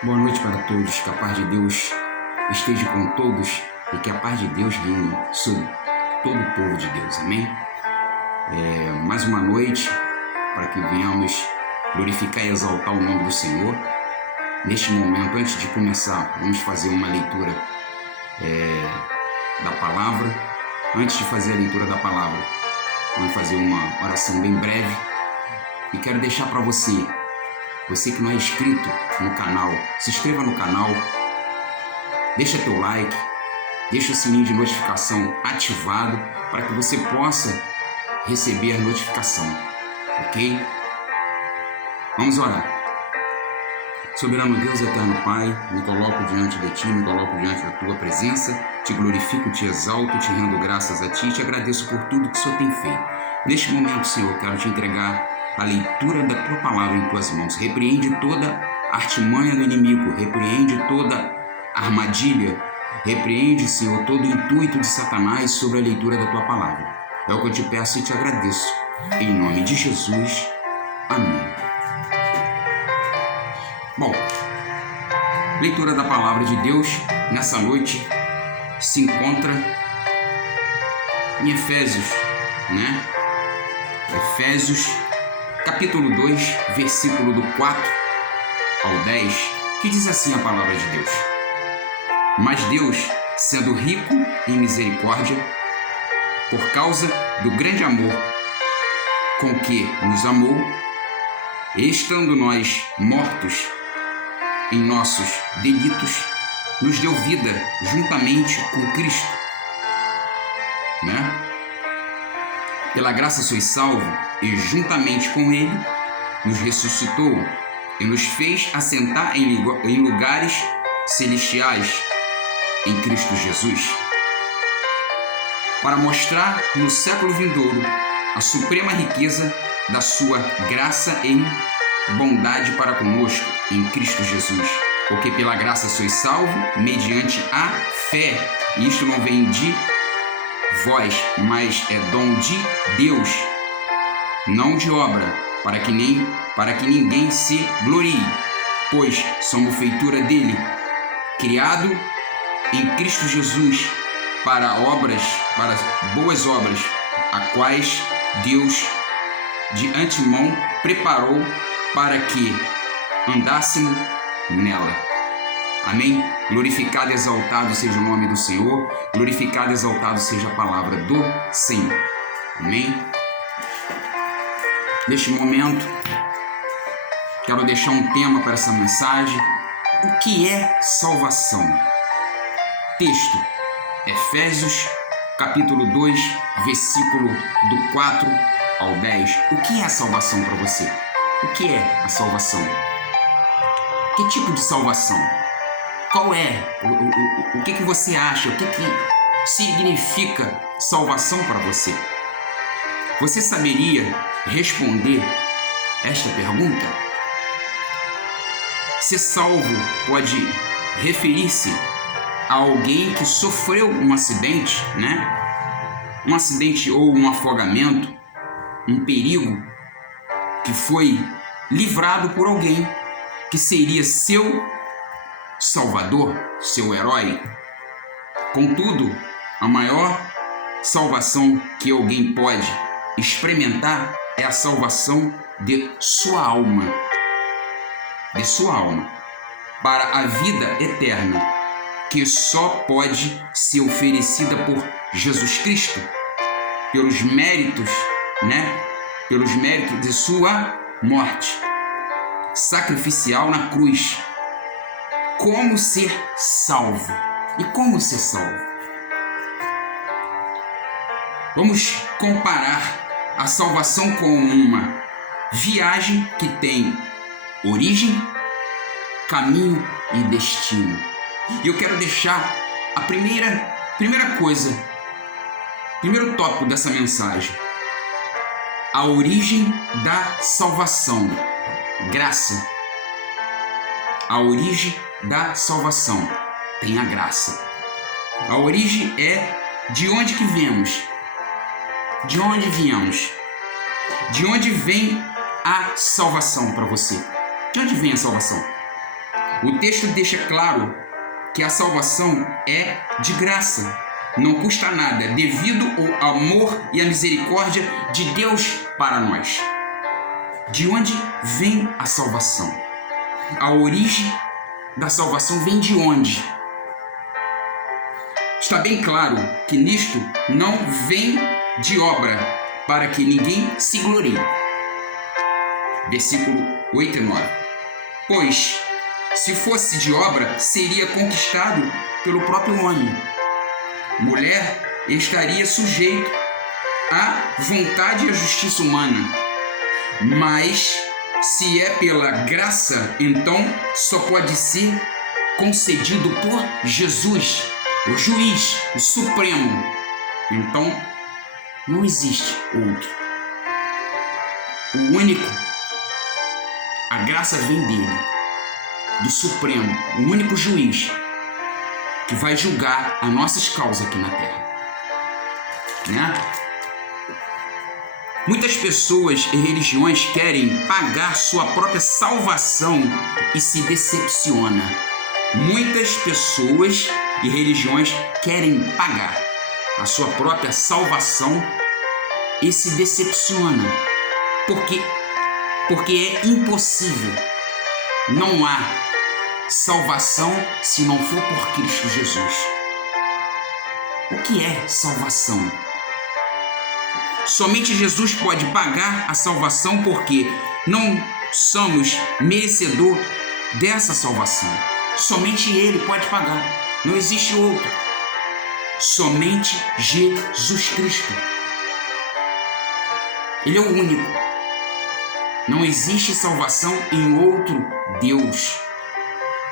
Boa noite para todos, que a paz de Deus esteja com todos e que a paz de Deus reine sobre todo o povo de Deus, amém? Mais uma noite para que venhamos glorificar e exaltar o nome do Senhor. Neste momento, antes de começar, vamos fazer uma leitura da palavra. Antes de fazer a leitura da palavra, vamos fazer uma oração bem breve e quero deixar para você que não é inscrito no canal, se inscreva no canal, deixa teu like, deixa o sininho de notificação ativado para que você possa receber a notificação, ok? Vamos orar. Soberano Deus, eterno Pai, me coloco diante de Ti, me coloco diante da Tua presença, Te glorifico, Te exalto, Te rendo graças a Ti, Te agradeço por tudo que o Senhor tem feito. Neste momento, Senhor, quero Te entregar a leitura da Tua palavra em Tuas mãos. Repreende toda artimanha do inimigo, repreende toda armadilha, repreende, Senhor, todo o intuito de Satanás sobre a leitura da Tua palavra. É o que eu Te peço e Te agradeço. Em nome de Jesus. Amém. Bom, leitura da palavra de Deus nessa noite se encontra em Efésios, né? Efésios, capítulo 2, versículo do 4 ao 10, que diz assim a palavra de Deus: Mas Deus, sendo rico em misericórdia, por causa do grande amor com que nos amou, estando nós mortos em nossos delitos, nos deu vida juntamente com Cristo, né? Pela graça sois salvos, e juntamente com Ele nos ressuscitou e nos fez assentar em lugares celestiais em Cristo Jesus, para mostrar no século vindouro a suprema riqueza da sua graça em bondade para conosco em Cristo Jesus. Porque pela graça sois salvos, mediante a fé. E isto não vem de vós, mas é dom de Deus, não de obra, para que ninguém se glorie, pois somos feitura dele, criado em Cristo Jesus para boas obras, a quais Deus de antemão preparou para que andássemos nela. Amém? Glorificado e exaltado seja o nome do Senhor, glorificado e exaltado seja a palavra do Senhor. Amém? Neste momento, quero deixar um tema para essa mensagem. O que é salvação? Texto, Efésios, capítulo 2, versículo do 4 ao 10. O que é a salvação para você? O que é a salvação? Que tipo de salvação? Qual é? O que você acha? O que significa salvação para você? Você saberia responder esta pergunta? Ser salvo pode referir-se a alguém que sofreu um acidente, né? Um acidente ou um afogamento, um perigo que foi livrado por alguém que seria seu salvador, seu herói. Contudo, a maior salvação que alguém pode experimentar é a salvação de sua alma. De sua alma. Para a vida eterna, que só pode ser oferecida por Jesus Cristo, pelos méritos, né? Pelos méritos de sua morte sacrificial na cruz. como ser salvo. E como ser salvo? Vamos comparar a salvação com uma viagem que tem origem, caminho e destino. E eu quero deixar a primeira coisa, primeiro tópico dessa mensagem: a origem da salvação, graça. A origem da salvação tem a graça. A origem é de onde que viemos. De onde viemos? De onde vem a salvação para você? De onde vem a salvação? O texto deixa claro que a salvação é de graça. Não custa nada, devido ao amor e à misericórdia de Deus para nós. De onde vem a salvação? A origem da salvação vem de onde? Está bem claro que nisto não vem de obra, para que ninguém se glorie. Versículo 8 e 9. Pois, se fosse de obra, seria conquistado pelo próprio homem. Mulher estaria sujeito à vontade e à justiça humana. Mas, se é pela graça, então só pode ser concedido por Jesus, o juiz, o supremo. Então, não existe outro. O único, a graça vem dele, do Supremo, o único juiz que vai julgar as nossas causas aqui na Terra. Né? Muitas pessoas e religiões querem pagar sua própria salvação e se decepciona. Muitas pessoas e religiões querem pagar a sua própria salvação e se decepciona. Porque é impossível. Não há salvação se não for por Cristo Jesus. O que é salvação? Somente Jesus pode pagar a salvação, porque não somos merecedor dessa salvação. Somente Ele pode pagar. Não existe outro. Somente Jesus Cristo. Ele é o único. Não existe salvação em outro Deus,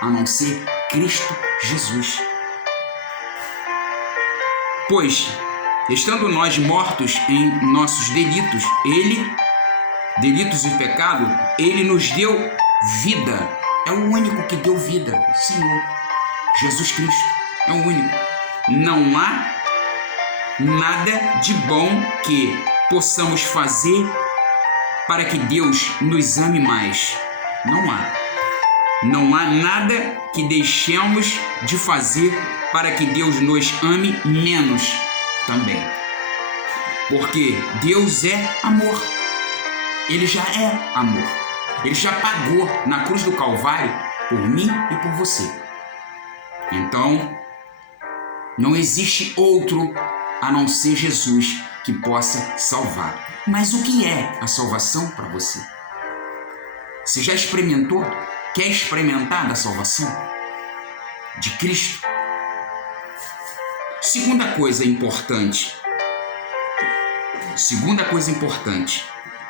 a não ser Cristo Jesus. Pois, estando nós mortos em nossos delitos, delitos e pecado, Ele nos deu vida. É o único que deu vida, o Senhor. Jesus Cristo é o único. Não há nada de bom que possamos fazer para que Deus nos ame mais. Não há. Não há nada que deixemos de fazer para que Deus nos ame menos também. Porque Deus é amor. Ele já é amor. Ele já pagou na cruz do Calvário por mim e por você. Então, não existe outro a não ser Jesus que possa salvar. Mas o que é a salvação para você? Você já experimentou? Quer experimentar da salvação de Cristo? Segunda coisa importante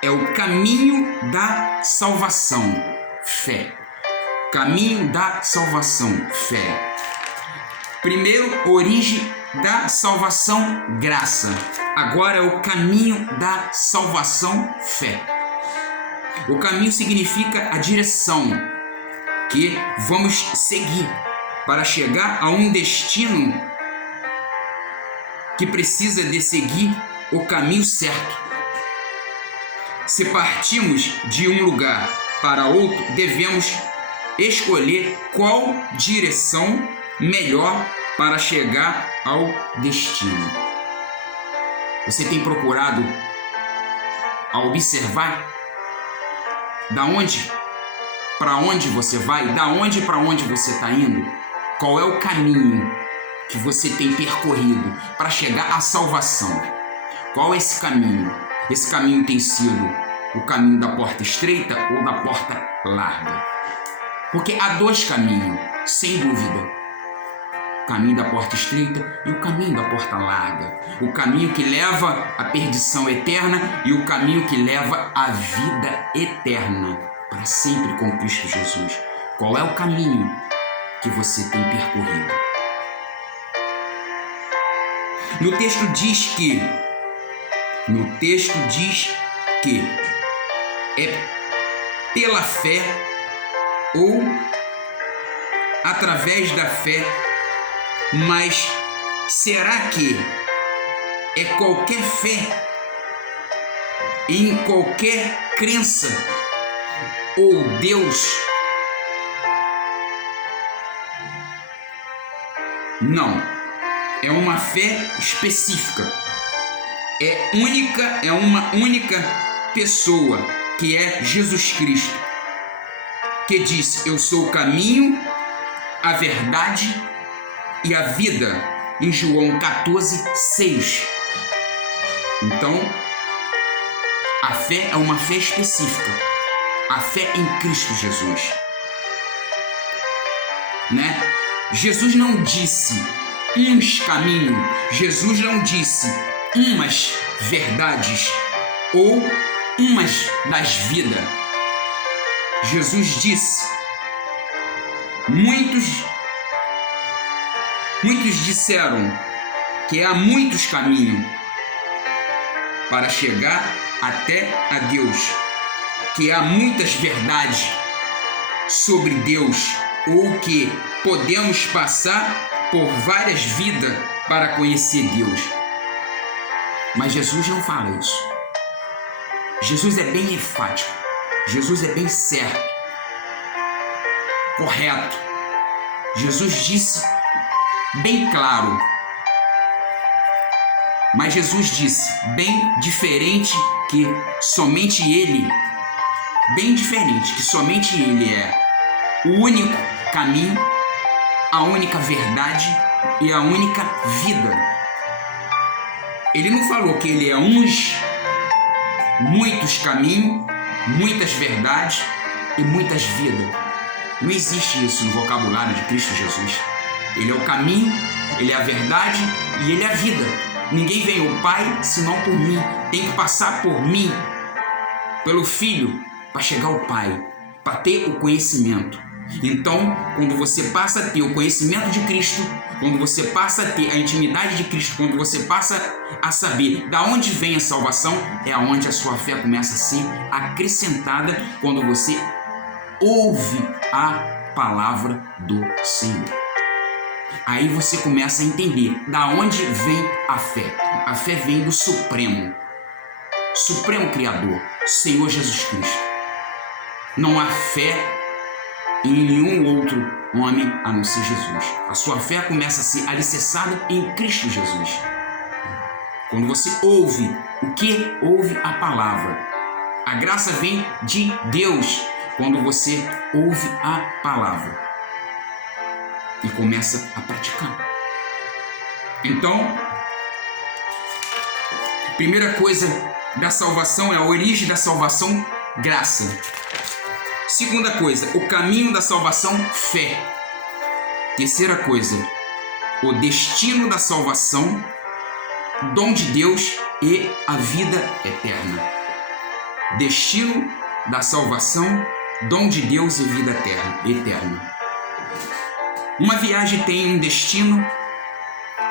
é o caminho da salvação, fé. Caminho da salvação, fé. Primeiro, origem da salvação, graça. Agora é o caminho da salvação, fé. O caminho significa a direção que vamos seguir para chegar a um destino que precisa de seguir o caminho certo. Se partimos de um lugar para outro, devemos escolher qual direção melhor para chegar ao destino. Você tem procurado a observar da onde para onde você vai, da onde para onde você está indo? Qual é o caminho que você tem percorrido para chegar à salvação? Qual é esse caminho? Esse caminho tem sido o caminho da porta estreita ou da porta larga? Porque há dois caminhos, sem dúvida. O caminho da porta estreita e o caminho da porta larga. O caminho que leva à perdição eterna e o caminho que leva à vida eterna, para sempre com Cristo Jesus. Qual é o caminho que você tem percorrido? No texto diz que é pela fé ou através da fé, mas será que é qualquer fé em qualquer crença ou Deus? Não, é uma fé específica, é uma única pessoa, que é Jesus Cristo, que disse: eu sou o caminho, a verdade e a vida, em João 14:6. Então, a fé é uma fé específica, a fé em Cristo Jesus, né? Jesus não disse uns caminhos, Jesus não disse umas verdades ou umas das vidas. Jesus disse: muitos disseram que há muitos caminhos para chegar até a Deus, que há muitas verdades sobre Deus, ou que podemos passar por várias vidas para conhecer Deus. Mas Jesus não fala isso. Jesus é bem enfático, Jesus é bem certo, correto. Jesus disse bem claro, mas Jesus disse bem diferente que somente Ele, é o único caminho, a única verdade e a única vida. Ele não falou que Ele é muitos caminhos, muitas verdades e muitas vidas. Não existe isso no vocabulário de Cristo Jesus. Ele é o caminho, Ele é a verdade e Ele é a vida. Ninguém vem ao Pai senão por mim. Tem que passar por mim, pelo Filho, para chegar ao Pai, para ter o conhecimento. Então, quando você passa a ter o conhecimento de Cristo, quando você passa a ter a intimidade de Cristo, quando você passa a saber da onde vem a salvação, é aonde a sua fé começa a ser acrescentada, quando você ouve a palavra do Senhor. Aí você começa a entender da onde vem a fé. A fé vem do Supremo Criador, Senhor Jesus Cristo. Não há fé em nenhum outro homem a não ser Jesus. A sua fé começa a ser alicerçada em Cristo Jesus. Quando você ouve o que? Ouve a palavra. A graça vem de Deus quando você ouve a palavra e começa a praticar. Então, primeira coisa da salvação é a origem da salvação, graça. Segunda coisa, o caminho da salvação, fé. Terceira coisa, o destino da salvação, dom de Deus e a vida eterna. Destino da salvação, dom de Deus e vida eterna. Uma viagem tem um destino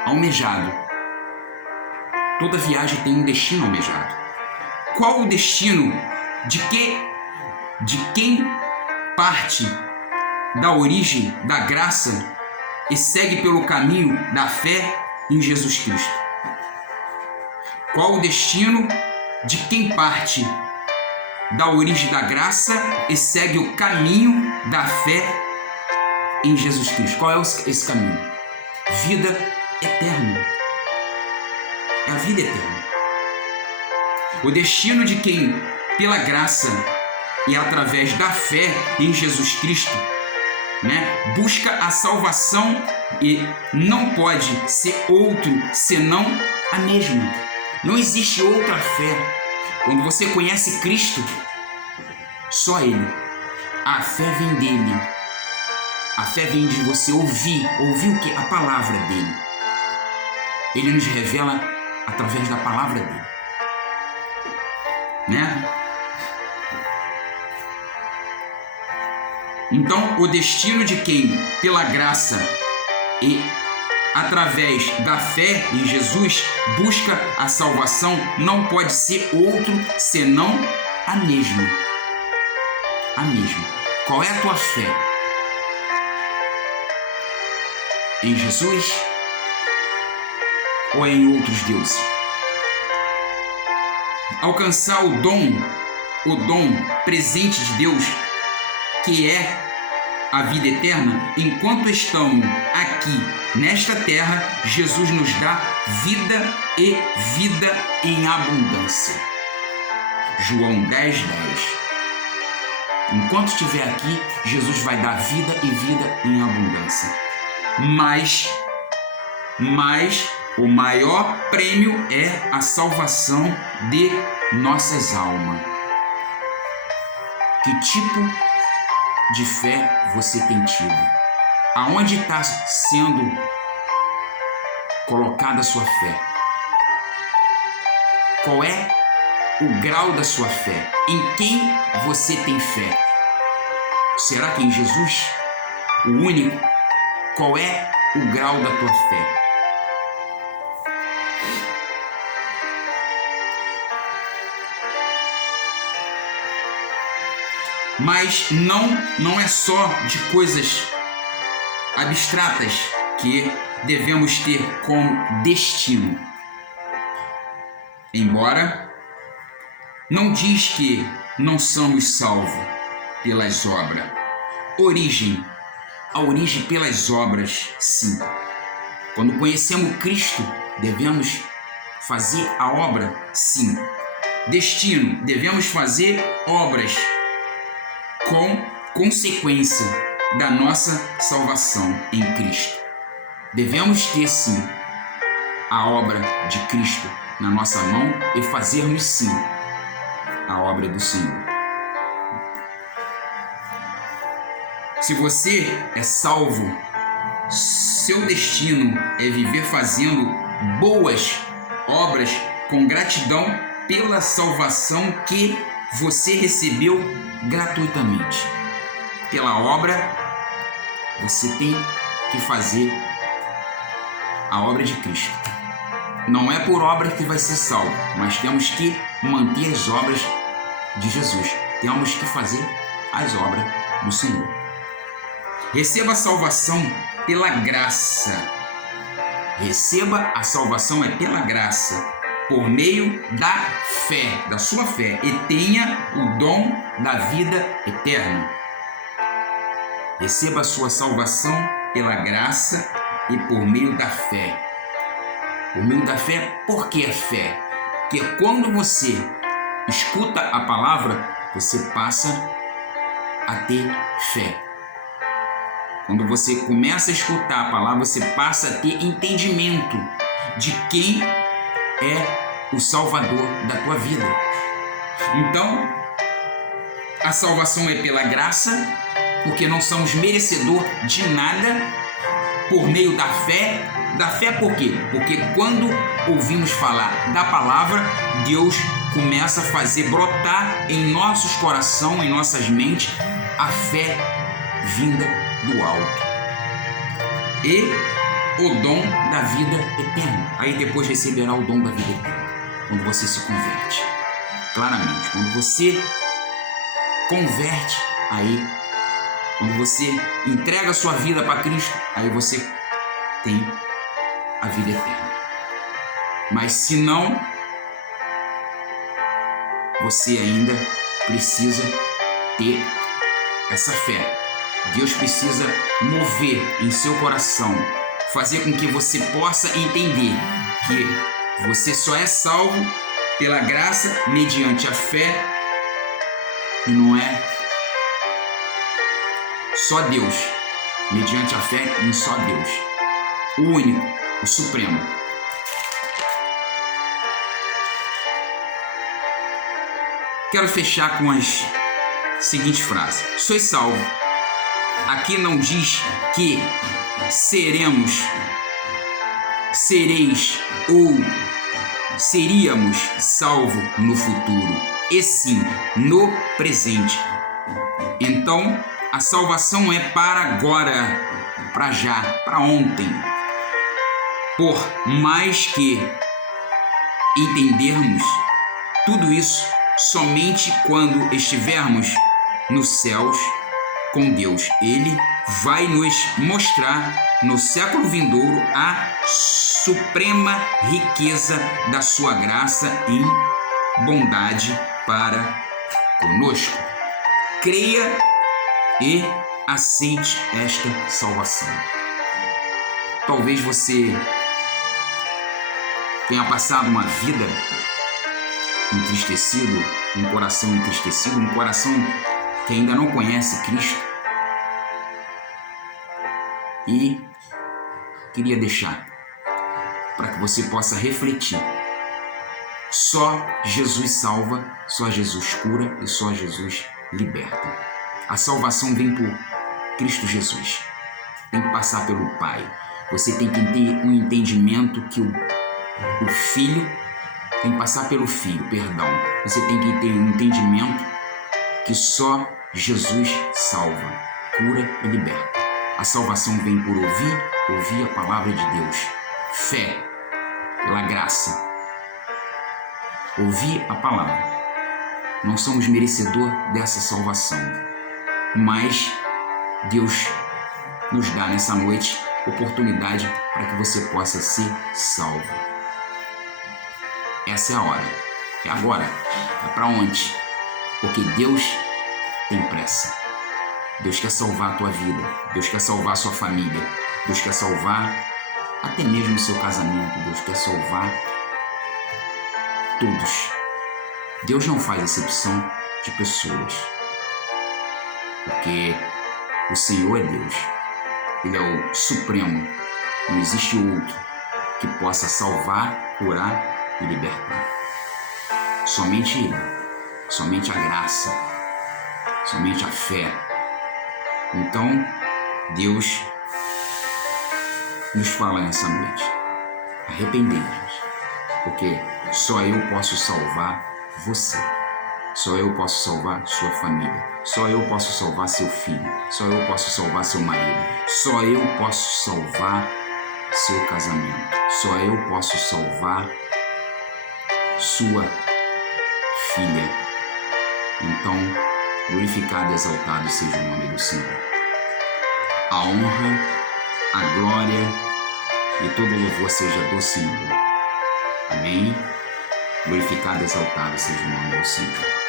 almejado. Toda viagem tem um destino almejado. Qual o destino de quem parte da origem da graça e segue pelo caminho da fé em Jesus Cristo? Qual o destino de quem parte da origem da graça e segue o caminho da fé em Jesus Cristo? Qual é esse caminho? Vida eterna. É a vida eterna. O destino de quem, pela graça e através da fé em Jesus Cristo, busca a salvação, e não pode ser outro senão a mesma. Não existe outra fé. Quando você conhece Cristo, só Ele. A fé vem dele. A fé vem de você ouvir o que? A palavra dele. Ele nos revela através da palavra dele, né? Então, o destino de quem, pela graça e através da fé em Jesus, busca a salvação, não pode ser outro senão a mesma. A mesma. Qual é a tua fé? Em Jesus ou em outros deuses? Alcançar o dom presente de Deus, que é a vida eterna. Enquanto estamos aqui nesta terra, Jesus nos dá vida e vida em abundância. João 10:10. Enquanto estiver aqui, Jesus vai dar vida e vida em abundância. Mas o maior prêmio é a salvação de nossas almas. Que tipo de fé você tem tido? Aonde está sendo colocada a sua fé? Qual é o grau da sua fé? Em quem você tem fé? Será que em Jesus, o único? Qual é o grau da tua fé? Mas não é só de coisas abstratas que devemos ter como destino. Embora não diz que não somos salvos pelas obras. A origem pelas obras, sim. Quando conhecemos Cristo, devemos fazer a obra, sim. Destino, devemos fazer obras com consequência da nossa salvação em Cristo. Devemos ter, sim, a obra de Cristo na nossa mão e fazermos, sim, a obra do Senhor. Se você é salvo, seu destino é viver fazendo boas obras com gratidão pela salvação que você recebeu gratuitamente. Pela obra, você tem que fazer a obra de Cristo. Não é por obra que vai ser salvo, mas temos que manter as obras de Jesus. Temos que fazer as obras do Senhor. Receba a salvação pela graça. Receba a salvação é pela graça, por meio da fé, da sua fé, e tenha o dom da vida eterna. Receba a sua salvação pela graça e por meio da fé. Por meio da fé, por que a fé? Porque quando você escuta a palavra, você passa a ter fé. Quando você começa a escutar a palavra, você passa a ter entendimento de quem é o Salvador da tua vida. Então, a salvação é pela graça, porque não somos merecedor de nada, por meio da fé. Da fé por quê? Porque quando ouvimos falar da palavra, Deus começa a fazer brotar em nossos corações, em nossas mentes, a fé vinda do alto e o dom da vida eterna. Aí depois receberá o dom da vida eterna quando você se converte. Claramente, quando você converte, aí quando você entrega a sua vida para Cristo, aí você tem a vida eterna. Mas se não, você ainda precisa ter essa fé. Deus precisa mover em seu coração, fazer com que você possa entender que você só é salvo pela graça mediante a fé, e não é só Deus, mediante a fé em só Deus, o único, o supremo. Quero fechar com as seguintes frases: sois salvo Aqui não diz que sereis ou seríamos salvos no futuro, e sim no presente. Então, a salvação é para agora, para já, para ontem. Por mais que entendermos tudo isso somente quando estivermos nos céus com Deus, Ele vai nos mostrar no século vindouro a suprema riqueza da sua graça em bondade para conosco. Creia e aceite esta salvação. Talvez você tenha passado uma vida entristecido, um coração entristecido, um coração que ainda não conhece Cristo. E queria deixar para que você possa refletir. Só Jesus salva, só Jesus cura e só Jesus liberta. A salvação vem por Cristo Jesus. Tem que passar pelo Pai. Você tem que ter um entendimento que o Filho tem que passar pelo Filho, perdão. Você tem que ter um entendimento que só Jesus salva, cura e liberta. A salvação vem por ouvir a palavra de Deus. Fé, pela graça. Ouvir a palavra. Não somos merecedor dessa salvação, mas Deus nos dá nessa noite oportunidade para que você possa ser salvo. Essa é a hora. É agora. É para onde? Porque Deus tem pressa. Deus quer salvar a tua vida. Deus quer salvar a sua família. Deus quer salvar até mesmo o seu casamento. Deus quer salvar todos. Deus não faz acepção de pessoas. Porque o Senhor é Deus. Ele é o Supremo. Não existe outro que possa salvar, curar e libertar. Somente Ele. Somente a graça. Somente a fé. Então, Deus nos fala nessa noite. Arrependei-vos. Porque só eu posso salvar você. Só eu posso salvar sua família. Só eu posso salvar seu filho. Só eu posso salvar seu marido. Só eu posso salvar seu casamento. Só eu posso salvar sua filha. Então, glorificado e exaltado seja o nome do Senhor. A honra, a glória e todo louvor seja do Senhor. Amém? Glorificado e exaltado seja o nome do Senhor.